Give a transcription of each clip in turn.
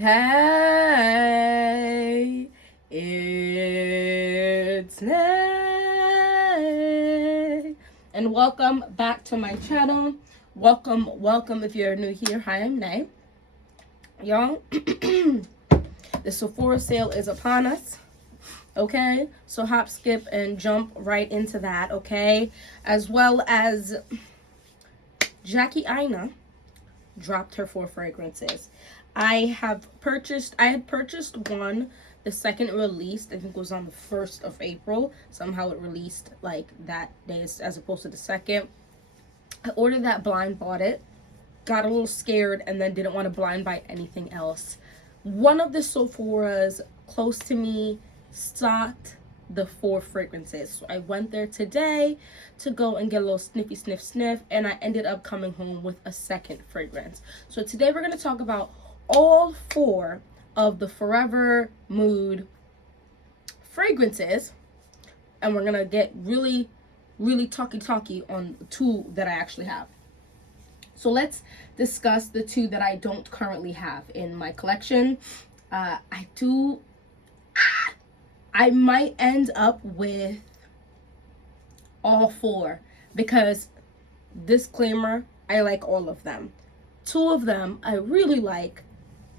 Hey, it's Nay, and welcome back to my channel. Welcome if you're new here. Hi, I'm Nay. Y'all, the Sephora sale is upon us. Okay, so hop, skip, and jump right into that. Okay, as well as Jackie Aina dropped her 4 fragrances. I had purchased one. The second it released, I think it was on the 1st of April. Somehow it released like that day as opposed to the second. I ordered that blind, bought it, got a little scared, and then didn't want to blind buy anything else. One of the Sephora's close to me stocked the 4 fragrances. So I went there today to go and get a little sniffy sniff, and I ended up coming home with a second fragrance. So today we're going to talk about all 4 of the Forever Mood fragrances, and we're going to get really talky on 2 that I actually have. So let's discuss the 2 that I don't currently have in my collection. I might end up with all 4 because, disclaimer, I like all of them. 2 of them I really like,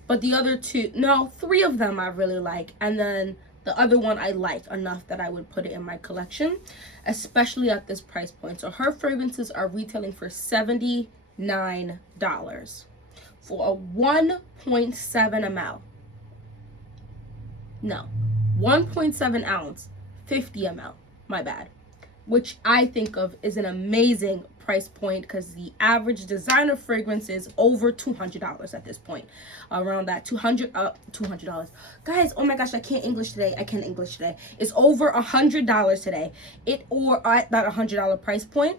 but the other 3 of them I really like, and then the other one I like enough that I would put it in my collection, especially at this price point. So her fragrances are retailing for $79 for a 1.7 ml. No, 1.7 ounce, 50 ml, my bad, which I think of is an amazing price point because the average designer fragrance is over $200 at this point, around that $200. Guys, oh my gosh, I can't English today. It's over $100 today, or at that $100 price point.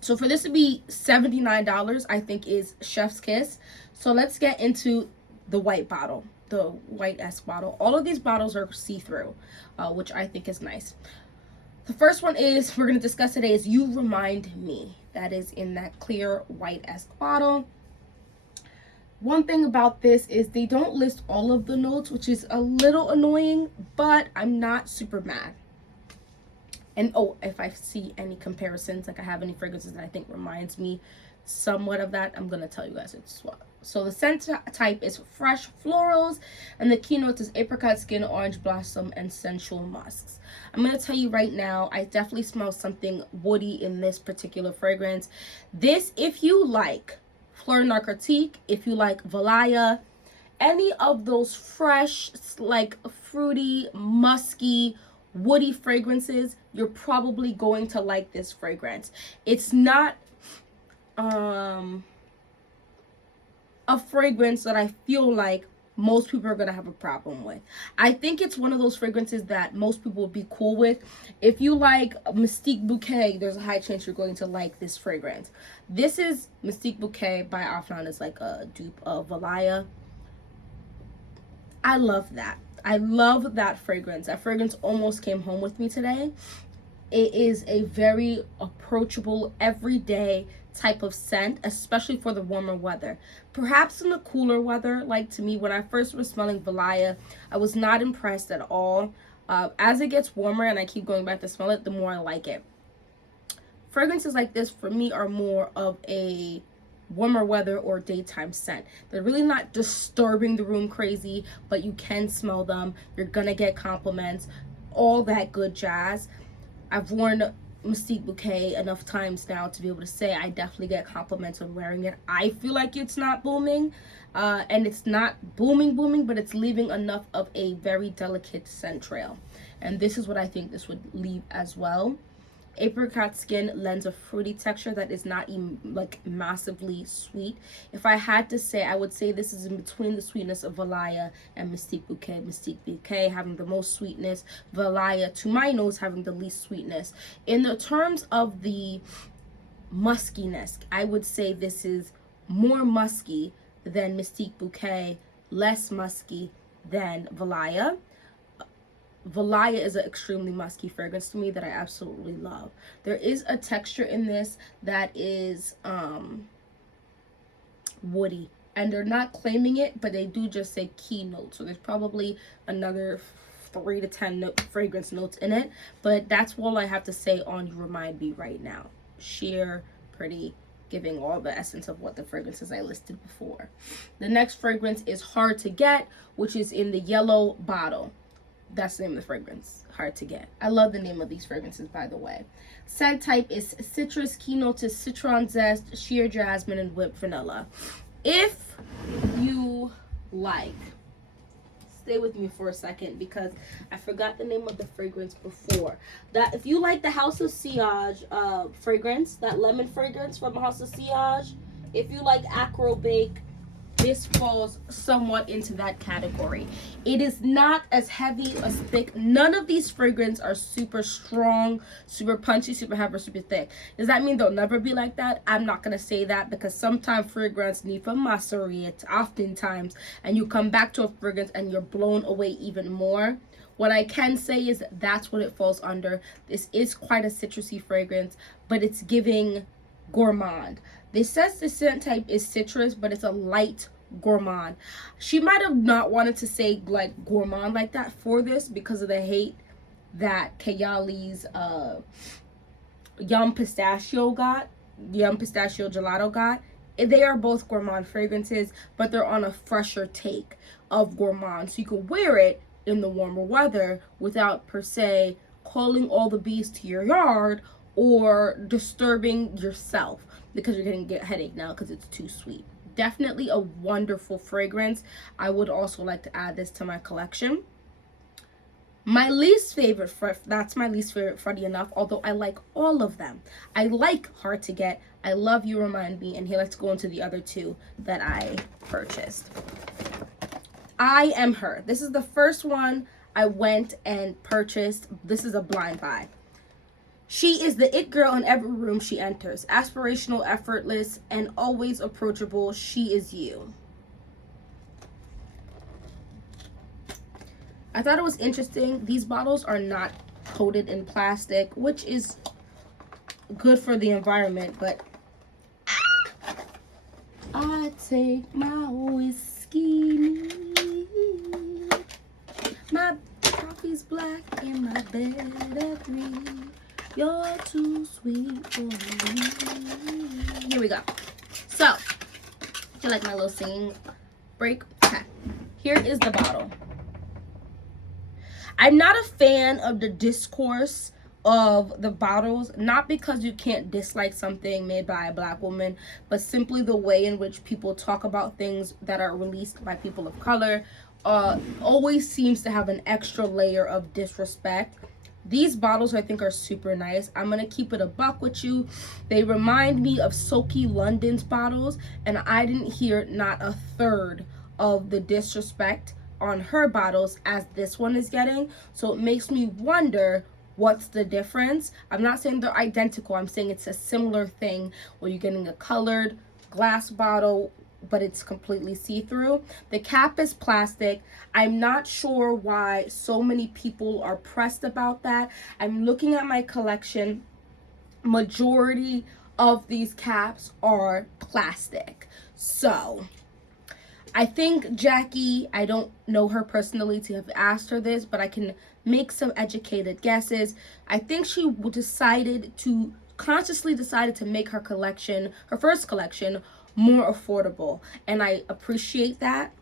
So for this to be $79, I think is chef's kiss. So let's get into the white bottle, the white S bottle. All of these bottles are see-through, which I think is nice. The first one we're going to discuss today is You Remind Me. That is in that clear white S bottle. One thing about this is they don't list all of the notes, which is a little annoying, but I'm not super mad. And if I see any comparisons, like I have any fragrances that I think reminds me somewhat of that, I'm going to tell you guys it's what. So the scent type is fresh florals, and the keynotes is apricot skin, orange blossom, and sensual musks. I'm going to tell you right now, I definitely smell something woody in this particular fragrance. This, if you like Fleur Narcotique, if you like Valaya, any of those fresh, like fruity, musky, woody fragrances, you're probably going to like this fragrance. It's not a fragrance that I feel like most people are going to have a problem with. I think it's one of those fragrances that most people would be cool with. If you like Mystique Bouquet, there's a high chance you're going to like this fragrance. This is Mystique Bouquet by Afnan. It's like a dupe of Valaya. I love that. I love that fragrance. That fragrance almost came home with me today. It is a very approachable, everyday type of scent, especially for the warmer weather. Perhaps in the cooler weather, like to me, when I first was smelling Valaya, I was not impressed at all. As it gets warmer and I keep going back to smell it, the more I like it. Fragrances like this, for me, are more of a warmer weather or daytime scent. They're really not disturbing the room crazy, but you can smell them. You're gonna get compliments, all that good jazz. I've worn Mystique Bouquet enough times now to be able to say I definitely get compliments on wearing it. I feel like it's not booming, and it's not booming, but it's leaving enough of a very delicate scent trail. And this is what I think this would leave as well. Apricot skin lends a fruity texture that is not like massively sweet. If I had to say, I would say this is in between the sweetness of Valaya and Mystique Bouquet. Mystique Bouquet having the most sweetness, Valaya, to my nose, having the least sweetness. In the terms of the muskiness, I would say this is more musky than Mystique Bouquet, less musky than Valaya. Valaya is an extremely musky fragrance to me that I absolutely love. There is a texture in this that is woody and they're not claiming it, but they do just say keynote. So there's probably another 3 to 10 fragrance notes in it, but that's all I have to say on You Remind Me right now. Sheer, pretty, giving all the essence of what the fragrances I listed before. The next fragrance is Hard to Get, which is in the yellow bottle. That's the name of the fragrance, Hard to Get. I love the name of these fragrances, by the way. Scent type is citrus, keynote is citron zest, sheer jasmine, and whipped vanilla. If you like, stay with me for a second because I forgot the name of the fragrance before. That if you like the House of Sillage fragrance, that lemon fragrance from House of Sillage, if you like Acro Bake, this falls somewhat into that category. It is not as heavy, as thick. None of these fragrances are super strong, super punchy, super heavy, super thick. Does that mean they'll never be like that? I'm not going to say that because sometimes fragrance need to macerate oftentimes, and you come back to a fragrance and you're blown away even more. What I can say is that's what it falls under. This is quite a citrusy fragrance, but it's giving gourmand. This says the scent type is citrus, but it's a light gourmand. She might have not wanted to say like gourmand like that for this because of the hate that Kayali's Yum Pistachio Gelato got. They are both gourmand fragrances, but they're on a fresher take of gourmand. So you can wear it in the warmer weather without per se calling all the bees to your yard or disturbing yourself because you're going to get a headache now because it's too sweet. Definitely a wonderful fragrance. I would also like to add this to my collection. My least favorite, that's my least favorite, funny enough, although I like all of them. I like Hard to Get, I love You Remind Me, and here let's go into the other two that I purchased. I Am Her. This is the first one I went and purchased. This is a blind buy. She is the it girl in every room she enters. Aspirational, effortless, and always approachable. She is you. I thought it was interesting. These bottles are not coated in plastic, which is good for the environment, but I take my whiskey. My coffee's black and my bed at 3. You're too sweet for me. Here we go. So, do you like my little singing break? Okay. Here is the bottle. I'm not a fan of the discourse of the bottles, not because you can't dislike something made by a black woman, but simply the way in which people talk about things that are released by people of color always seems to have an extra layer of disrespect. These bottles I think are super nice. I'm going to keep it a buck with you. They remind me of Soaky London's bottles, and I didn't hear not a third of the disrespect on her bottles as this one is getting. So it makes me wonder what's the difference. I'm not saying they're identical. I'm saying it's a similar thing where you're getting a colored glass bottle but it's completely see-through. The cap is plastic. I'm not sure why so many people are pressed about that. I'm looking at my collection. Majority of these caps are plastic. So I think Jackie, I don't know her personally to have asked her this, but I can make some educated guesses. I think she consciously decided to make her collection, her first collection, more affordable, and I appreciate that.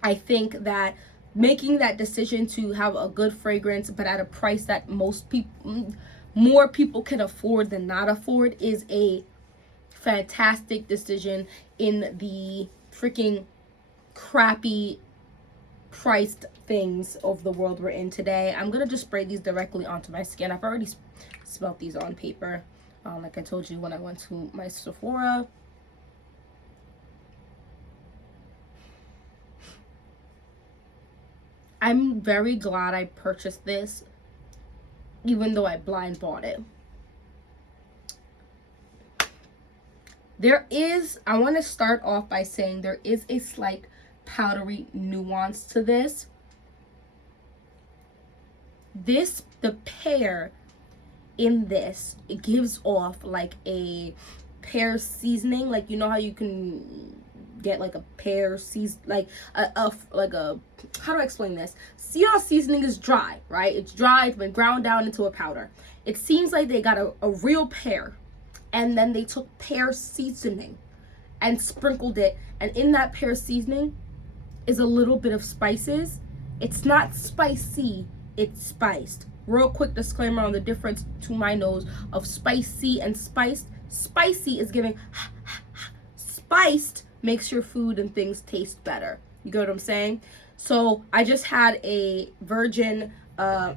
I think that making that decision to have a good fragrance but at a price that more people can afford than not afford is a fantastic decision in the freaking crappy priced things of the world we're in today. I'm gonna just spray these directly onto my skin. I've already smelled these on paper, like I told you when I went to my Sephora. I'm very glad I purchased this, even though I blind bought it. I want to start off by saying there is a slight powdery nuance to this. The pear in this, it gives off like a pear seasoning. Like, you know how you can get like a pear season, like a how do I explain this? See how seasoning is dry, right? It's dry, it's been ground down into a powder. It seems like they got a real pear, and then they took pear seasoning and sprinkled it, and in that pear seasoning is a little bit of spices. It's not spicy, it's spiced. Real quick disclaimer on the difference to my nose of spicy and spiced. Spicy is giving spiced makes your food and things taste better. You get what I'm saying? So I just had a virgin, I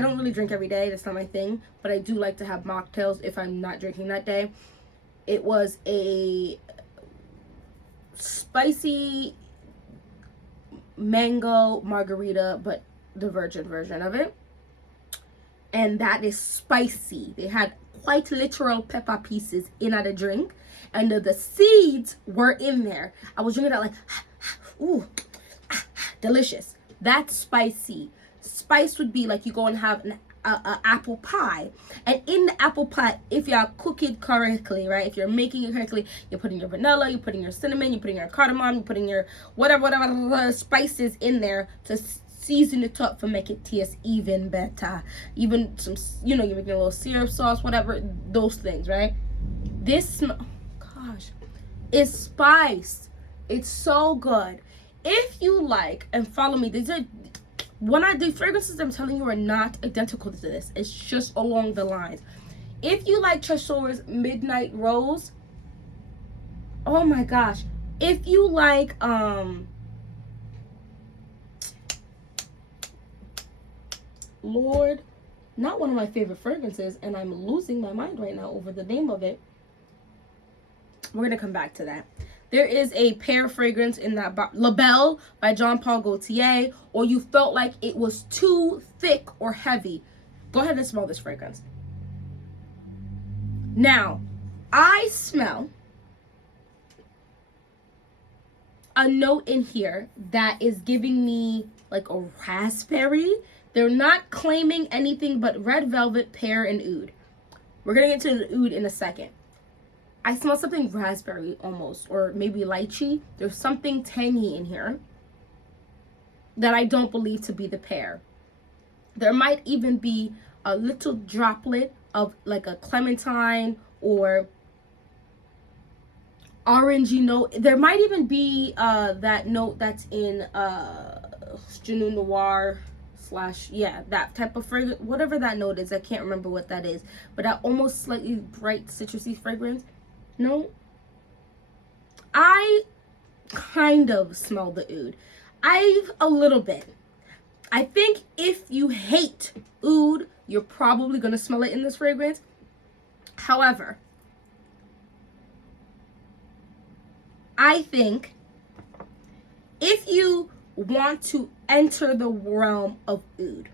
don't really drink every day, that's not my thing, but I do like to have mocktails if I'm not drinking that day. It was a spicy mango margarita, but the virgin version of it, and that is spicy. They had quite literal pepper pieces in the drink, and the seeds were in there. I was drinking that like ooh, delicious. That's spicy. Spice would be like you go and have an apple pie, and in the apple pie, if you cook it correctly, right, if you're making it correctly, you're putting your vanilla, you're putting your cinnamon, you're putting your cardamom, you're putting your whatever spices in there to season it up for make it taste even better. Even some, you're making a little syrup sauce, whatever, those things, right? This gosh, it's spiced. It's so good. If you like, and follow me, the fragrances I'm telling you are not identical to this. It's just along the lines. If you like Tresor's Midnight Rose, oh my gosh. If you like Lord, not one of my favorite fragrances, and I'm losing my mind right now over the name of it. We're gonna come back to that. There is a pear fragrance in that La Belle by Jean Paul Gaultier, or you felt like it was too thick or heavy. Go ahead and smell this fragrance. Now, I smell a note in here that is giving me like a raspberry. They're not claiming anything but red velvet, pear, and oud. We're gonna get to the oud in a second. I smell something raspberry almost, or maybe lychee. There's something tangy in here that I don't believe to be the pear. There might even be a little droplet of like a clementine or orangey note. There might even be that note that's in Genou Noir / that type of fragrance, whatever that note is. I can't remember what that is, but that almost slightly bright citrusy fragrance. No, I kind of smell the oud. A little bit. I think if you hate oud, you're probably going to smell it in this fragrance. However, I think if you want to enter the realm of oud,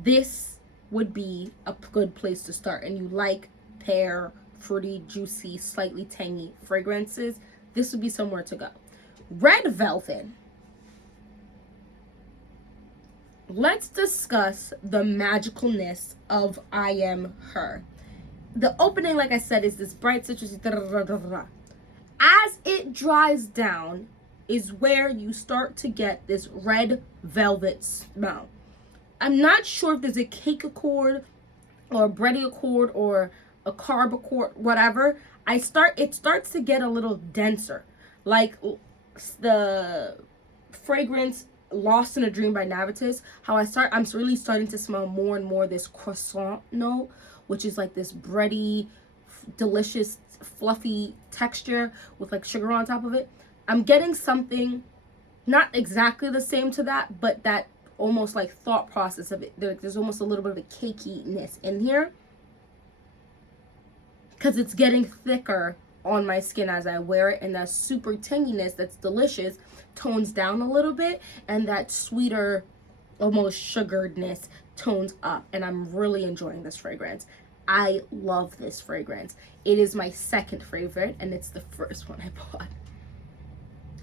this would be a good place to start. And you like pear, fruity, juicy, slightly tangy fragrances, this would be somewhere to go. Red velvet. Let's discuss the magicalness of I Am Her. The opening, like I said, is this bright citrusy As it dries down is where you start to get this red velvet smell. I'm not sure if there's a cake accord or a bready accord or a carb accord, whatever. It starts to get a little denser, like the fragrance Lost in a Dream by Navitus. I'm really starting to smell more and more this croissant note, which is like this bready, delicious, fluffy texture with like sugar on top of it. I'm getting something not exactly the same to that, but that almost like thought process of it. There's almost a little bit of a cakiness in here, because it's getting thicker on my skin as I wear it, and that super tanginess that's delicious tones down a little bit, and that sweeter, almost sugaredness tones up, and I'm really enjoying this fragrance. I love this fragrance. It is my second favorite, and it's the first one I bought.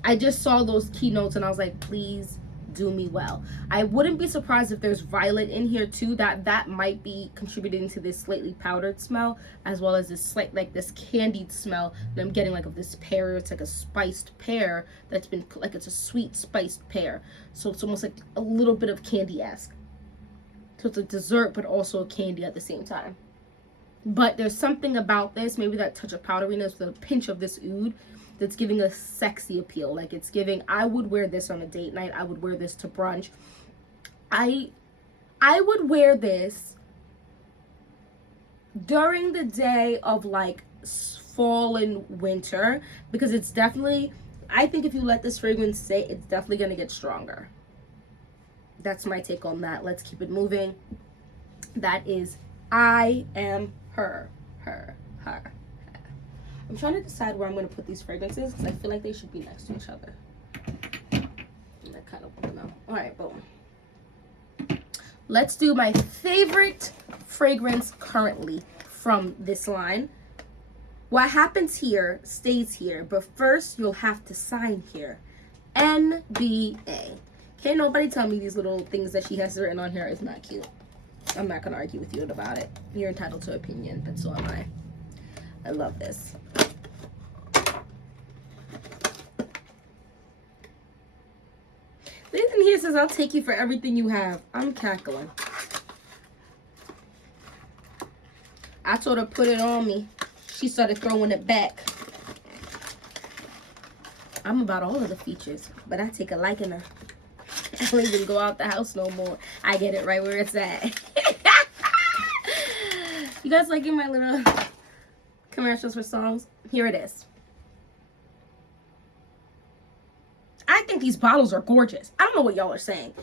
I just saw those keynotes, and I was like, please do me well. I wouldn't be surprised if there's violet in here too. That might be contributing to this slightly powdered smell, as well as this slight, like this candied smell that I'm getting, like of this pear. It's like a spiced pear that's been, like it's a sweet spiced pear. So it's almost like a little bit of candy-esque. So it's a dessert, but also a candy at the same time. But there's something about this, maybe that touch of powderiness with a pinch of this oud, that's giving a sexy appeal. Like it's giving, I would wear this on a date night. I would wear this to brunch. I would wear this during the day of like fall and winter, because it's definitely, I think if you let this fragrance sit, it's definitely going to get stronger. That's my take on that. Let's keep it moving. That is I Am Her. I'm trying to decide where I'm going to put these fragrances because I feel like they should be next to each other. And I kind of want to know. All right, boom. Let's do my favorite fragrance currently from this line. What happens here stays here, but first you'll have to sign here. NDA. Can't nobody tell me these little things that she has written on here is not cute. I'm not going to argue with you about it. You're entitled to opinion, but so am I. I love this. This in here says, I'll take you for everything you have. I'm cackling. I told her put it on me. She started throwing it back. I'm about all of the features, but I take a liking to her. I don't even go out the house no more. I get it right where it's at. You guys liking my little commercials for songs? Here it is. I think these bottles are gorgeous. I don't know what y'all are saying.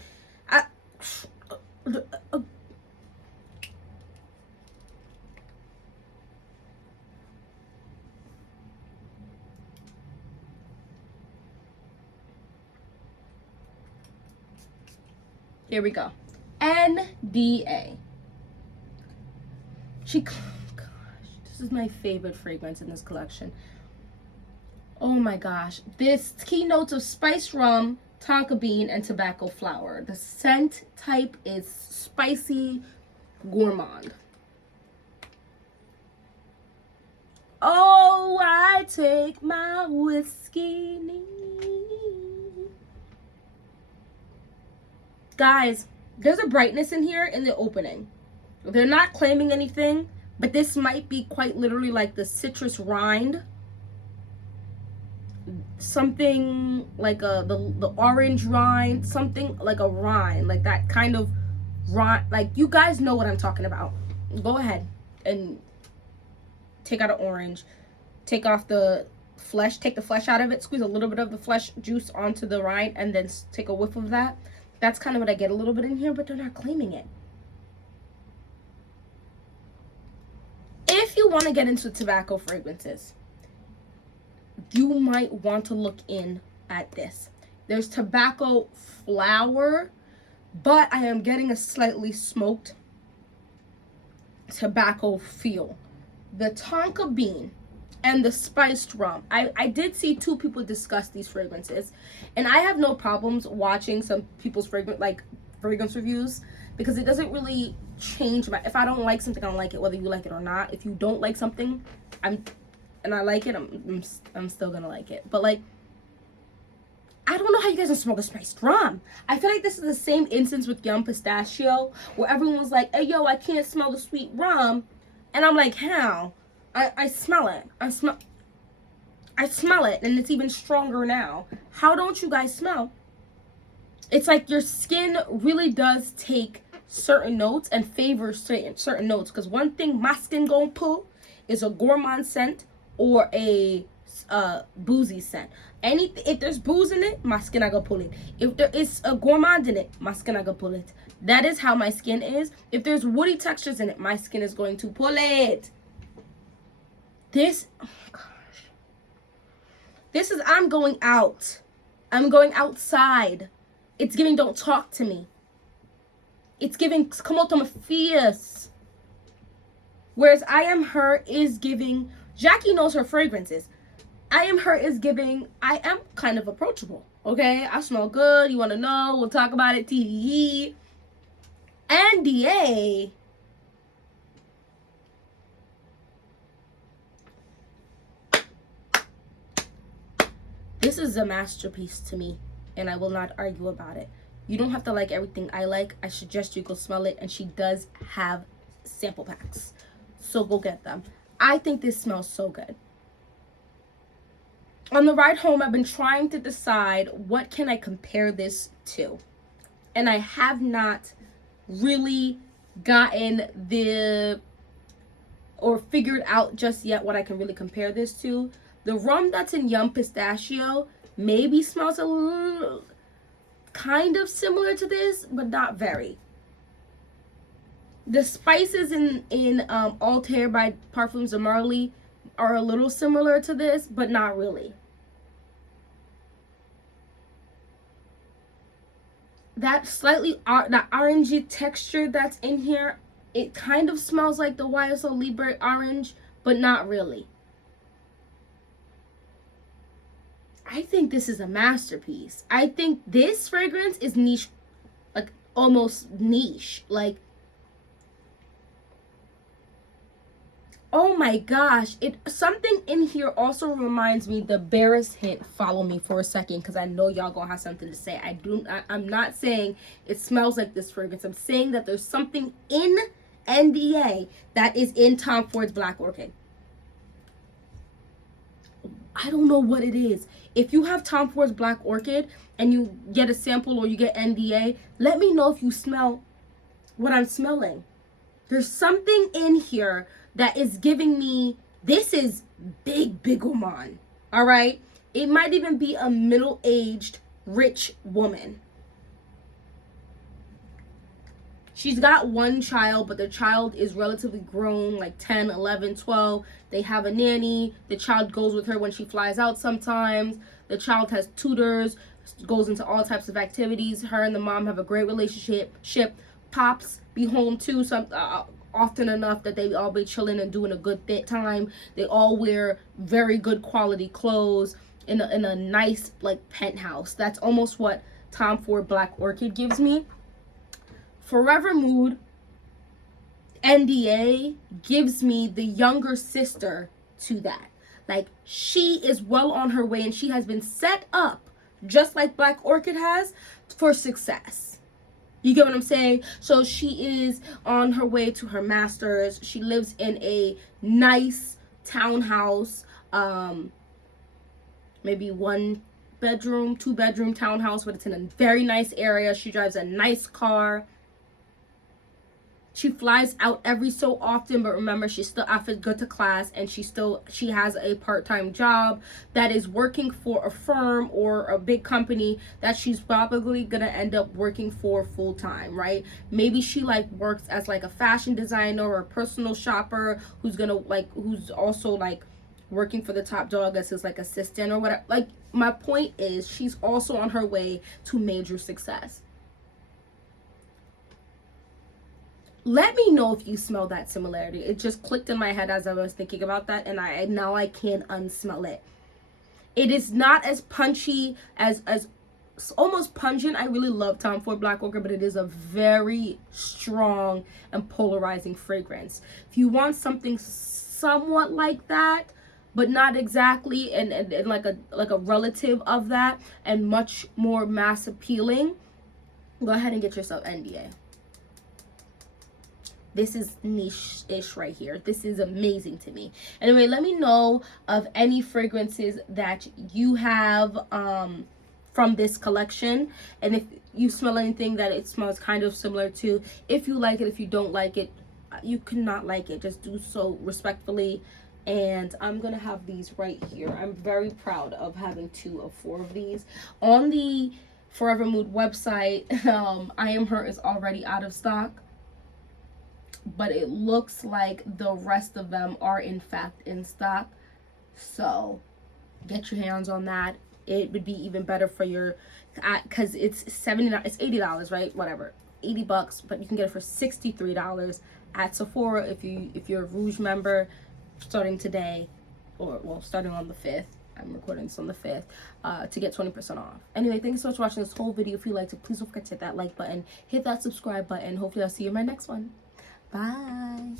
Here we go. NDA. Gosh, this is my favorite fragrance in this collection. Oh my gosh. This keynotes of spiced rum, tonka bean, and tobacco flower. The scent type is spicy gourmand. Oh, I take my whiskey. Guys, there's a brightness in here in the opening. They're not claiming anything, but this might be quite literally like the citrus rind. Something like the orange rind, something like a rind, like that kind of rind. Like, you guys know what I'm talking about. Go ahead and take out an orange, take off the flesh, take the flesh out of it, squeeze a little bit of the flesh juice onto the rind, and then take a whiff of that. That's kind of what I get a little bit in here, but they're not claiming it. If you want to get into tobacco fragrances, you might want to look in at this. There's tobacco flower, but I am getting a slightly smoked tobacco feel. The tonka bean and the spiced rum. I did see two people discuss these fragrances, and I have no problems watching some people's fragrance reviews, because it doesn't really change my, if I don't like something, I don't like it, whether you like it or not. If you don't like something, and I like it, I'm still gonna like it. But like, I don't know how you guys don't smoke a spiced rum. I feel like this is the same instance with Yum Pistachio, where everyone was like, hey yo, I can't smell the sweet rum, and I'm like, how? I smell it. I smell it, and it's even stronger now. How don't you guys smell? It's like your skin really does take certain notes and favors certain notes. Because one thing my skin gonna pull is a gourmand scent or a boozy scent. If there's booze in it, my skin I gonna pull it. If there is a gourmand in it, my skin I gonna pull it. That is how my skin is. If there's woody textures in it, my skin is going to pull it. This, oh my gosh. This is, I'm going out. I'm going outside. It's giving don't talk to me. It's giving come out to my face. Whereas I Am Her is giving, Jackie knows her fragrances. I Am Her is giving, I am kind of approachable. Okay, I smell good. You want to know? We'll talk about it. TDE. NDA. This is a masterpiece to me, and I will not argue about it. You don't have to like everything I like. I suggest you go smell it, and she does have sample packs, so go get them. I think this smells so good. On the ride home, I've been trying to decide what can I compare this to, and I have not really gotten or figured out just yet what I can really compare this to. The rum that's in Yum Pistachio maybe smells a little kind of similar to this, but not very. The spices in Altair by Parfums de Marly are a little similar to this, but not really. That slightly that orangey texture that's in here, it kind of smells like the YSL Libre orange, but not really. I think this is a masterpiece. I think this fragrance is niche, like almost niche. Like, oh my gosh, something in here also reminds me the Barris hint. Follow me for a second, because I know y'all gonna have something to say. I'm not saying it smells like this fragrance. I'm saying that there's something in NDA that is in Tom Ford's Black Orchid. I don't know what it is. If you have Tom Ford's Black Orchid and you get a sample or you get NDA, let me know if you smell what I'm smelling. There's something in here that is giving me, this is big woman. All right? It might even be a middle-aged, rich woman. She's got one child, but the child is relatively grown, like 10, 11, 12. They have a nanny. The child goes with her when she flies out sometimes. The child has tutors, goes into all types of activities. Her and the mom have a great relationship. Pops be home too, often enough that they all be chilling and doing a good time. They all wear very good quality clothes in a nice, like, penthouse. That's almost what Tom Ford Black Orchid gives me. Forever Mood NDA gives me the younger sister to that. Like, she is well on her way, and she has been set up, just like Black Orchid has, for success. You get what I'm saying? So she is on her way to her master's. She lives in a nice townhouse, maybe 1-bedroom, 2-bedroom townhouse, but it's in a very nice area. She drives a nice car. She flies out every so often, but remember, she's still after go to class, and she has a part-time job that is working for a firm or a big company that she's probably gonna end up working for full-time, right? Maybe she like works as like a fashion designer or a personal shopper who's also like working for the top dog as his like assistant or whatever. Like, my point is, she's also on her way to major success. Let me know if you smell that similarity. It just clicked in my head as I was thinking about that, and now I can't unsmell it. It is not as punchy, as almost pungent. I really love Tom Ford Black Orchid, but it is a very strong and polarizing fragrance. If you want something somewhat like that, but not exactly, and like a relative of that, and much more mass appealing, go ahead and get yourself NDA. This is niche-ish right here. This is amazing to me. Anyway, let me know of any fragrances that you have from this collection. And if you smell anything that it smells kind of similar to. If you like it, if you don't like it, you cannot like it. Just do so respectfully. And I'm going to have these right here. I'm very proud of having 2 of 4 of these. On the Forever Mood website, I Am Her is already out of stock. But it looks like the rest of them are in fact in stock, so get your hands on that. It would be even better for your, because it's $80, right? Whatever, $80, but you can get it for $63 at Sephora if you're a Rouge member, starting today, or well, starting on the 5th. I'm recording this on the 5th, to get 20% off. Anyway, thank you so much for watching this whole video. If you liked it, please don't forget to hit that like button, hit that subscribe button. Hopefully I'll see you in my next one. Bye.